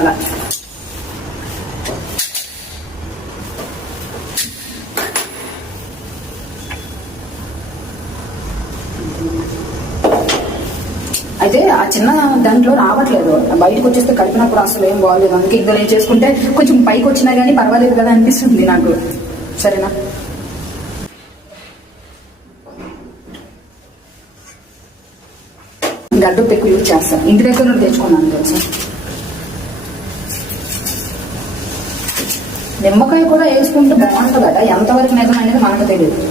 అలా. అయితే ఆ చిన్న దాంట్లో రావట్లేదు, బయటకు వచ్చేస్తే కలిపినప్పుడు అసలు ఏం బాగోలేదు. అందుకే ఇందులో నేను చేసుకుంటే కొంచెం పైకి వచ్చినా కానీ పర్వాలేదు కదా అనిపిస్తుంది నాకు. సరేనా? గడ్డ పెక్కు యూజ్ చేస్తాను, ఇంటి దగ్గర నుండి తెచ్చుకున్నాను తెలుసా. నిమ్మకాయ కూడా వేసుకుంటే బాగుంటుంది కదా, ఎంతవరకు నిజం అనేది మనకు తెలియదు.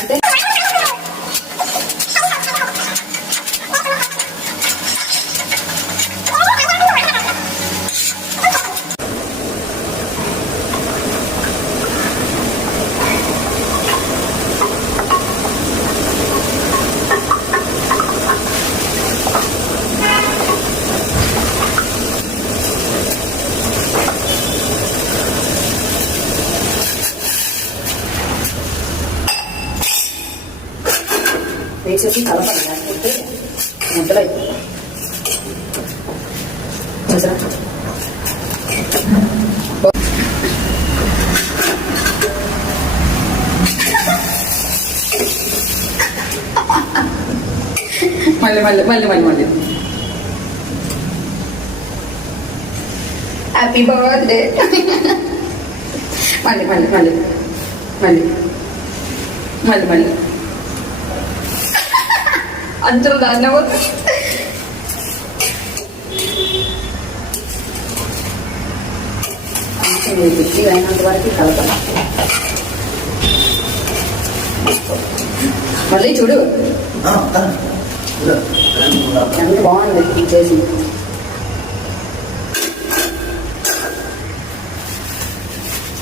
అంటే వేసేసి కలపాలి, లేకపోతే ముద్దలైపోతుంది. చూసారా? మళ్ళీ మళ్ళీ మళ్ళీ మళ్ళీ మళ్ళీ హ్యాపీ బర్త్డే. మళ్ళీ మళ్ళీ మళ్ళీ మళ్ళీ మళ్ళీ మళ్ళీ అంతలో దాన్ని పిచ్చి అయినంత వరకు కలపాలి. మళ్ళీ చూడు ఎంత బాగుంది చేసి.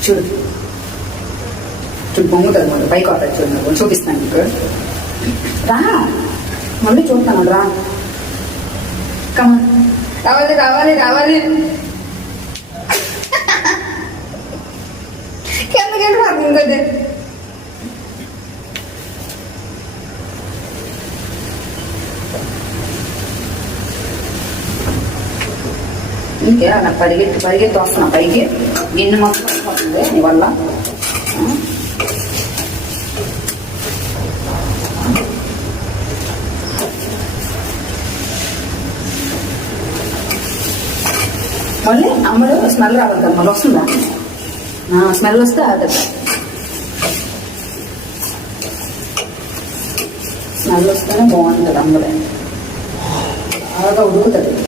చూడు చూడు పొంగుతుంది మళ్ళీ పైకి వస్తుంది. చూడు నాకు చూపిస్తాను నీకు. రా మళ్ళీ చూస్తాను, రా. కమ రావాలి రావాలి రావాలి. కిందకెళ్ళి పడుతుంది. ఇంకే నాకు పరిగెత్తి వస్తున్నా పైకి. గిన్నె మొత్తం వస్తుంది నీ వల్ల. మళ్ళీ అమ్మలు స్మెల్ రావద్దు. మళ్ళీ వస్తుందా? స్మెల్ వస్తే అదే స్మెల్ వస్తేనే బాగుంటుంది. అమ్మలే బాగా ఉడుకుతుంది.